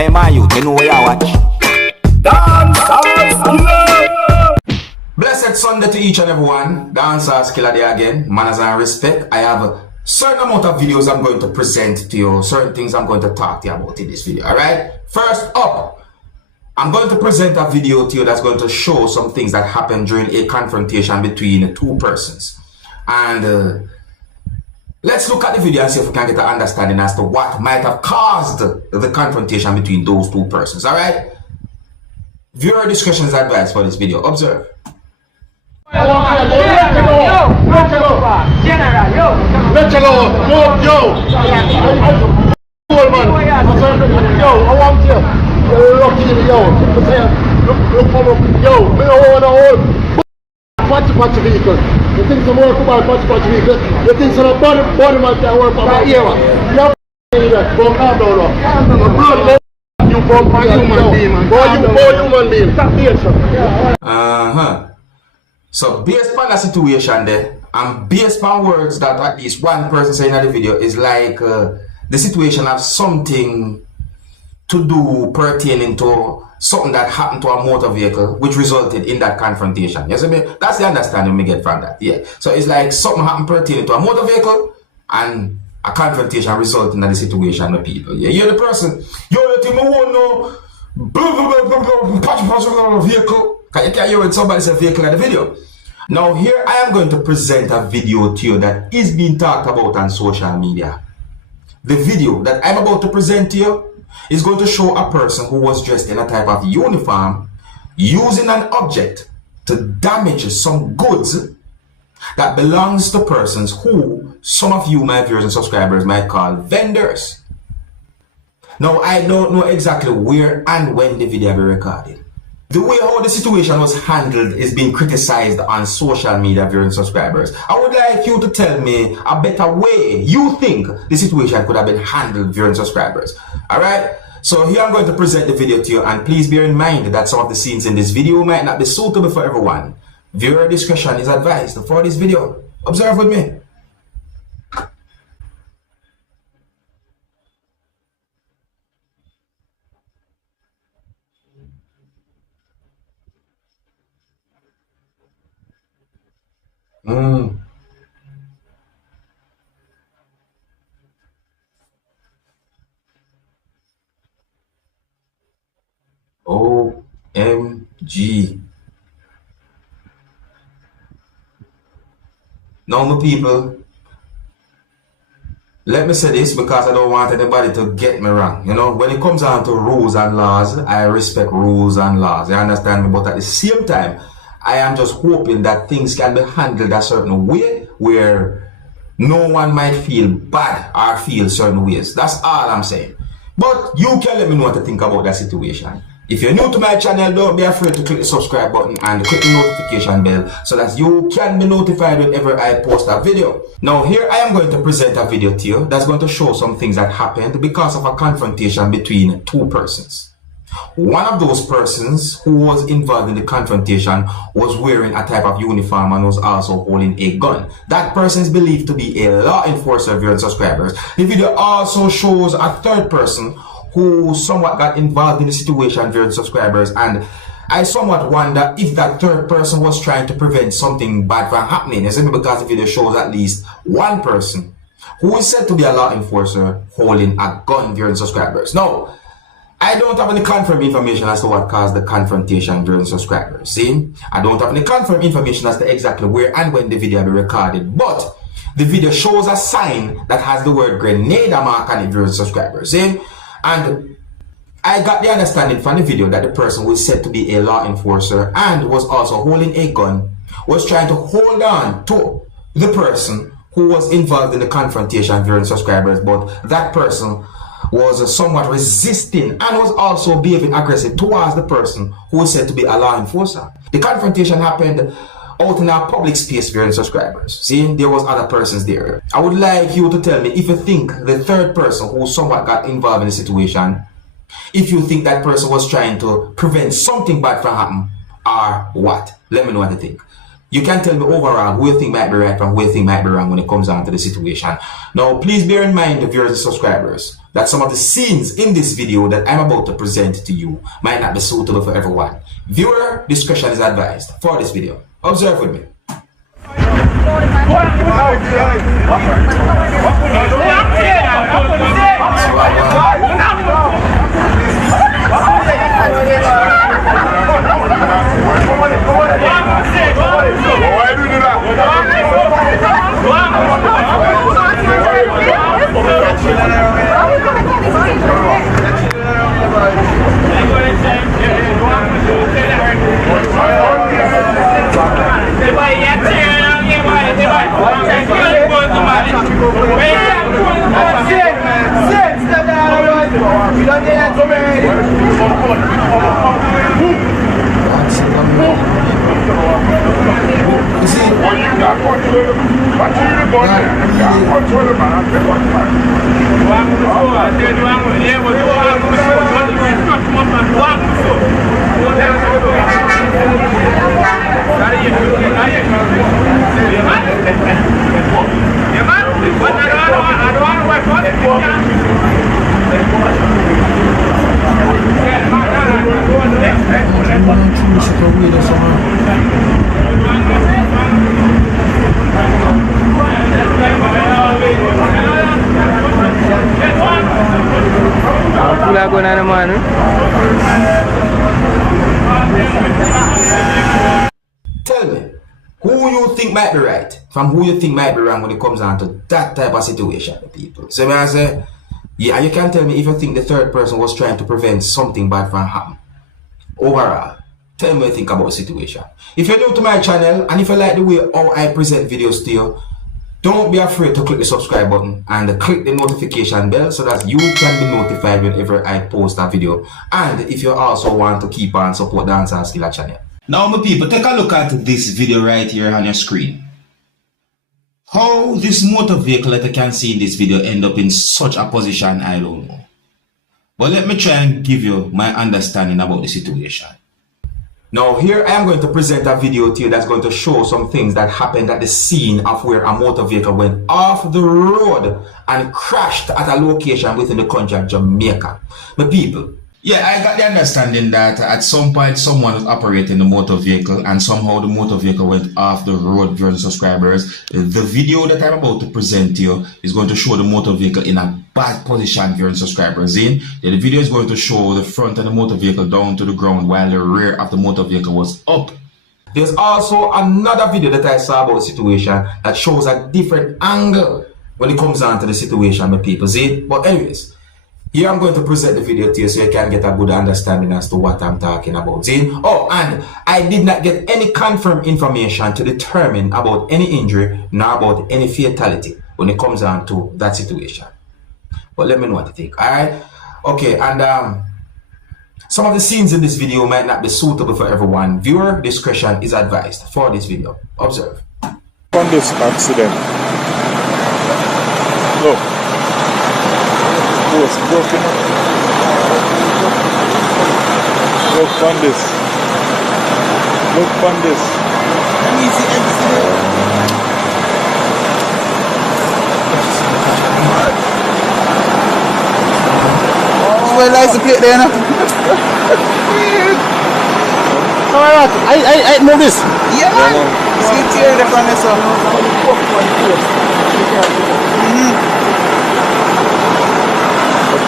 Hey man, you know where you watch. Dancehall. Blessed Sunday to each and everyone. Dancehall skilla there again. Manners and respect. I have a certain amount of videos I'm going to present to you. Certain things I'm going to talk to you about in this video. Alright? First up, I'm going to present a video to you that's going to show some things that happened during a confrontation between two persons. And let's look at the video and see if we can get an understanding as to what might have caused the confrontation between those two persons. Alright? Viewer discretion is advised for this video. Observe. Patch vehicle. You think some work about patch vehicle? You think some body man can work about here? You from you from my human being, man. Boy, human being. Stop here, sir. So based on the situation there, and based on words that at least one person saying in the video, is like the situation has something to do pertaining to something that happened to a motor vehicle, which resulted in that confrontation. Yes, I mean, that's the understanding we get from that. Yeah. So it's like something happened pertaining to a motor vehicle and a confrontation resulting in the situation with people. Yeah, you're the person. You're the team who won't know vehicle. Can you hear when somebody says vehicle in the video? Now here I am going to present a video to you that is being talked about on social media. The video that I'm about to present to you is going to show a person who was dressed in a type of uniform using an object to damage some goods that belongs to persons who some of you, my viewers and subscribers, might call vendors. Now I don't know exactly where and when the video will be recorded. The way how the situation was handled is being criticized on social media, viewers and subscribers. I would like you to tell me a better way you think the situation could have been handled, viewers and subscribers. Alright? So here I'm going to present the video to you, and please bear in mind that some of the scenes in this video might not be suitable for everyone. Viewer discretion is advised for this video. Observe with me. OMG. Now, my people, let me say this because I don't want anybody to get me wrong. You know, when it comes down to rules and laws, I respect rules and laws. You understand me? But at the same time, I am just hoping that things can be handled a certain way where no one might feel bad or feel certain ways. That's all I'm saying. But you can let me know what to think about that situation. If you're new to my channel, don't be afraid to click the subscribe button and click the notification bell so that you can be notified whenever I post a video. Now here I am going to present a video to you that's going to show some things that happened because of a confrontation between two persons. One of those persons who was involved in the confrontation was wearing a type of uniform and was also holding a gun. That person is believed to be a law enforcer, viewers and subscribers. The video also shows a third person who somewhat got involved in the situation, viewers and subscribers, and I somewhat wonder if that third person was trying to prevent something bad from happening. It's simply because the video shows at least one person who is said to be a law enforcer holding a gun, viewers and subscribers. Now, I don't have any confirmed information as to what caused the confrontation, viewers and subscribers. See, I don't have any confirmed information as to exactly where and when the video will be recorded, but the video shows a sign that has the word grenade mark on it, viewers and subscribers. See, and I got the understanding from the video that the person who is said to be a law enforcer and was also holding a gun was trying to hold on to the person who was involved in the confrontation, viewers and subscribers, but that person was somewhat resisting and was also behaving aggressive towards the person who was said to be a law enforcer. The confrontation happened out in our public space, viewers and subscribers. See, there was other persons there. I would like you to tell me if you think the third person who somewhat got involved in the situation, if you think that person was trying to prevent something bad from happening or what. Let me know what you think. You can tell me overall who you think might be right and who you think might be wrong when it comes down to the situation. Now, please bear in mind, the viewers and subscribers, that some of the scenes in this video that I'm about to present to you might not be suitable for everyone. Viewer discretion is advised for this video. Observe with me. Tell me, who you think might be right from who you think might be wrong when it comes down to that type of situation, people. So I say, yeah, you can tell me if you think the third person was trying to prevent something bad from happening. Overall, tell me what you think about the situation. If you're new to my channel and if you like the way how I present videos to you, don't be afraid to click the subscribe button and click the notification bell so that you can be notified whenever I post a video. And if you also want to keep on support Dancehall Skilla channel. Now my people, take a look at this video right here on your screen. How this motor vehicle that you can see in this video end up in such a position, I don't know. But let me try and give you my understanding about the situation. Now here I am going to present a video to you that's going to show some things that happened at the scene of where a motor vehicle went off the road and crashed at a location within the country of Jamaica. My people, yeah, I got the understanding that at some point someone was operating the motor vehicle and somehow the motor vehicle went off the road, viewers and subscribers. The video that I'm about to present to you is going to show the motor vehicle in a bad position, viewers and subscribers. The video is going to show the front of the motor vehicle down to the ground while the rear of the motor vehicle was up. There's also another video that I saw about the situation that shows a different angle when it comes down to the situation, my people. See? But anyways, here I'm going to present the video to you so you can get a good understanding as to what I'm talking about. See? Oh, and I did not get any confirmed information to determine about any injury nor about any fatality when it comes down to that situation. But let me know what you think. Alright? Okay, and some of the scenes in this video might not be suitable for everyone. Viewer discretion is advised for this video. Observe. On this accident, look. Was broken up. Look on this. Look on this. Oh, well, lies the plate there now. Alright, I know this. Yeah, man. See, tear the front of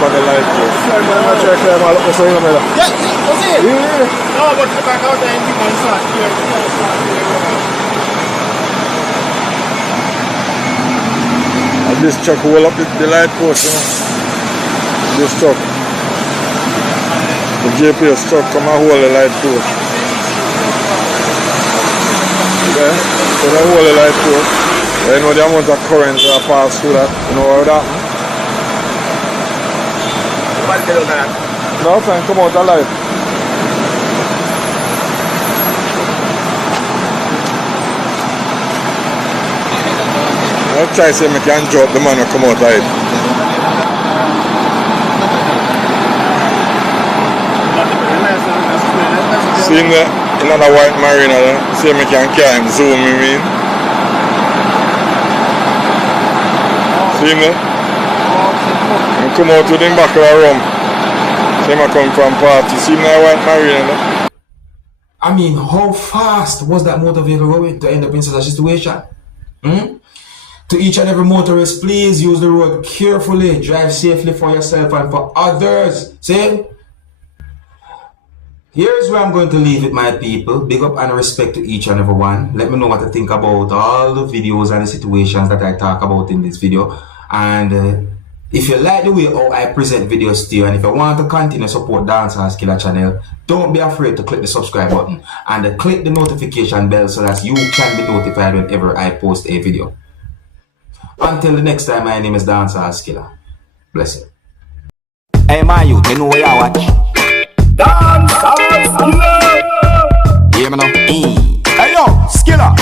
On the light post. I'm not sure if I'm looking for him. Yeah, was it? Yeah. No, but look back out there and keep on start. And this truck hold up the light post, you know. This truck. The GPS truck come and hold the light post. Okay? So they hold the light post. You know the amount of current that pass through that. You know how that? No, fine, come out the light. I'll try to see if I can drop the man and come out the light. Seeing that? in a white marina there. See me can carry him, zoom me in. See me? I come out with him back of the room. See me come from party. See me in a white marina there. I mean, how fast was that motor vehicle going to end up in such a situation? To each and every motorist, please use the road carefully. Drive safely for yourself and for others. See? Here's where I'm going to leave it, my people. Big up and respect to each and every one. Let me know what to think about all the videos and the situations that I talk about in this video. And if you like the way how I present videos to you, and if you want to continue to support Dancehall Skilla channel, don't be afraid to click the subscribe button and click the notification bell so that you can be notified whenever I post a video. Until the next time, my name is Dancehall Skilla. Bless you. Hey, my youth, you know where I watch. Dancehall Skilla. Hear me now? Hey, yo, Skilla.